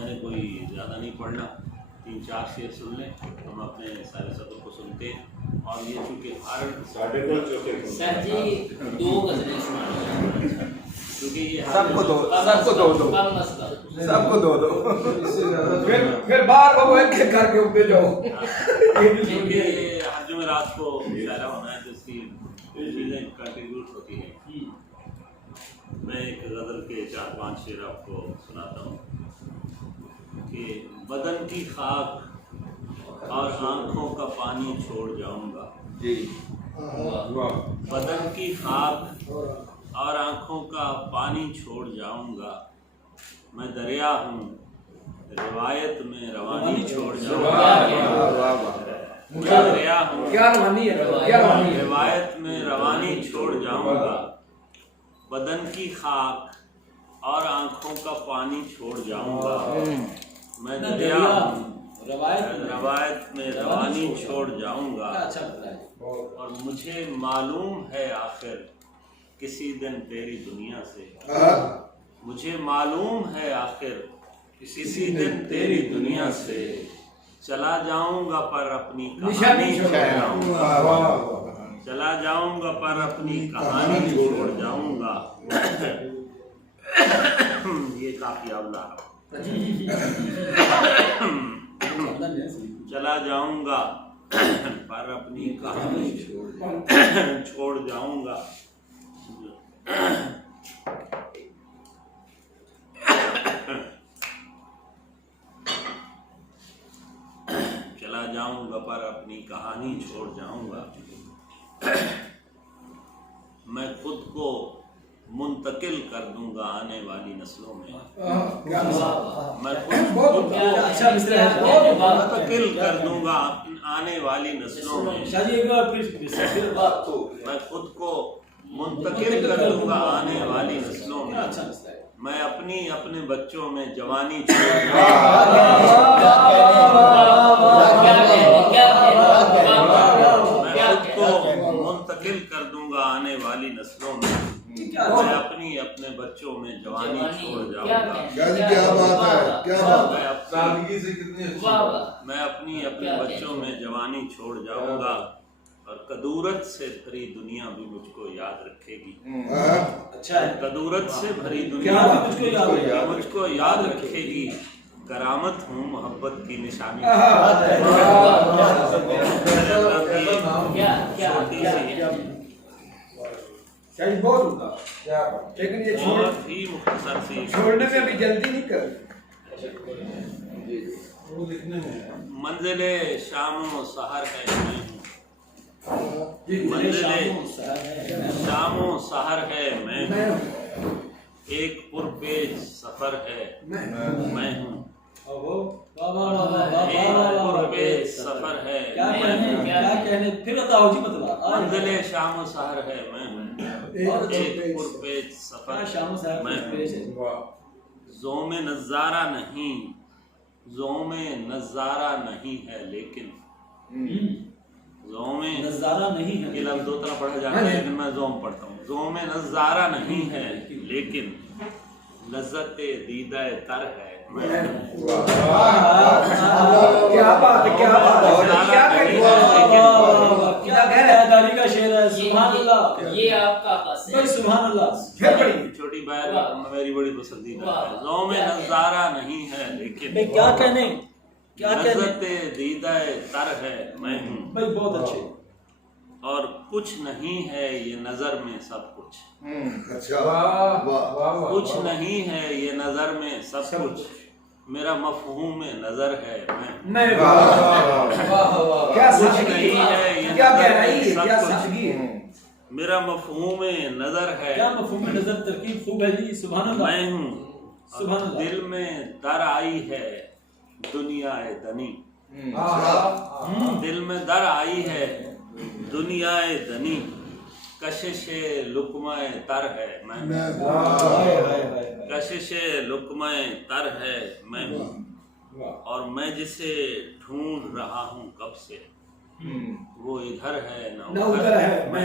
میں نے کوئی زیادہ نہیں پڑھنا، 3-4 شعر سن لیں، ہم اپنے سارے صدر کو سنتے ہیں۔ اور یہ چونکہ ہر سر جی 2 غزلیں سنانا کیونکہ یہ سب کو دو کم مسئلہ سب کو دو پھر باہر وہ ایک ایک کر کے اٹھتے جاؤ۔ کیونکہ ہر جمعرات کو مشاعرہ ہونا ہے تو اس کی چیزیں کنٹریبیوٹ ہوتی ہیں۔ میں ایک غزل کے 4-5 شعر آپ کو سناتا ہوں کہ بدن کی خاک اور آنکھوں کا پانی چھوڑ جاؤں گا، جی بدن کی خاک اور آنکھوں کا پانی چھوڑ جاؤں گا، میں دریا ہوں روایت میں روانی چھوڑ جاؤں گا، میں دریا ہوں کیا روانی ہے، کیا روانی ہے۔ روایت میں روانی چھوڑ جاؤں گا، بدن کی خاک اور آنکھوں کا پانی چھوڑ جاؤں گا، میں دریا ہوں روایت میں روانی چھوڑ جاؤں گا، اور مجھے معلوم ہے آخر کسی دن تیری دنیا سے، مجھے معلوم ہے آخر کسی دن تیری دنیا سے چلا جاؤں گا پر اپنی کہانی چھوڑ جاؤں گا، چلا جاؤں گا پر اپنی کہانی چھوڑ جاؤں گا، یہ کافی اولا، چلا جاؤں گا پر اپنی کہانی چھوڑ جاؤں گا، چلا جاؤں گا پر اپنی کہانی چھوڑ جاؤں گا، میں خود کو منتقل کر دوں گا آنے والی نسلوں میں، میں خود کو منتقل کر دوں گا آنے والی نسلوں میں، میں خود کو منتقل کر دوں گا آنے والی نسلوں میں، میں اپنے بچوں میں جوانی چھوڑ دوں گا، میں خود کو منتقل کر دوں گا آنے والی نسلوں میں، میں اپنے بچوں میں جوانی چھوڑ جاؤں گا، میں اپنے بچوں میں جوانی چھوڑ جاؤں گا، اور کدورت سے بھری دنیا بھی مجھ کو یاد رکھے گی، کدورت سے بھری دنیا مجھ کو یاد رکھے گی، کرامت ہوں محبت کی نشانی، بہت ہوتا لیکن یہ بہت ہی مختصر سی چھوڑنے میں بھی جلدی نہیں کر۔ منزل شام و سحر ہے میں ہوں، منزل شام و سحر ہے میں ہوں، ایک پرپیچ سفر ہے میں ہوں، ایک پرپیچ سفر ہے منزل شام و سحر ہے میں ہوں، ایک پرپیچ سفر میں ہوں، زوم نظارہ نہیں ہے لیکن زوم نظارہ نہیں ہے، یہ لفظ 2 طرح پڑھا جاتا ہے لیکن میں زوم پڑھتا ہوں، زوم نظارہ نہیں ہے لیکن لذت دیدہ تر ہے میں ہوں، کیا بات ہے، کیا بات ہے، کیا کہہ رہے ہیں، یہ آپ کا بس ہے، سبحان اللہ۔ چھوٹی بہن میری بڑی پسندیدہ ہے، زوم نظارہ نہیں ہے لیکن کیا کہنے لذت دیدہ تر ہے میں ہوں، بہت اچھے، اور کچھ نہیں ہے یہ نظر میں سب کچھ، کچھ نہیں ہے یہ نظر میں سب کچھ، میرا مفہوم نظر ہے میں ہوں، کچھ نہیں ہے یہ نظر میں سب کچھ، میرا مفہوم نظر ہے میں ہوں، اور دل میں در آئی ہے دنیا دنی، دل میں در آئی ہے دنیا دنی، کشش لقمہ تر ہے میں ہوں، کشش لقمہ تر ہے میں ہوں، اور میں جسے ڈھونڈ رہا ہوں کب سے وہ ادھر ہے نہ ادھر ہے، میں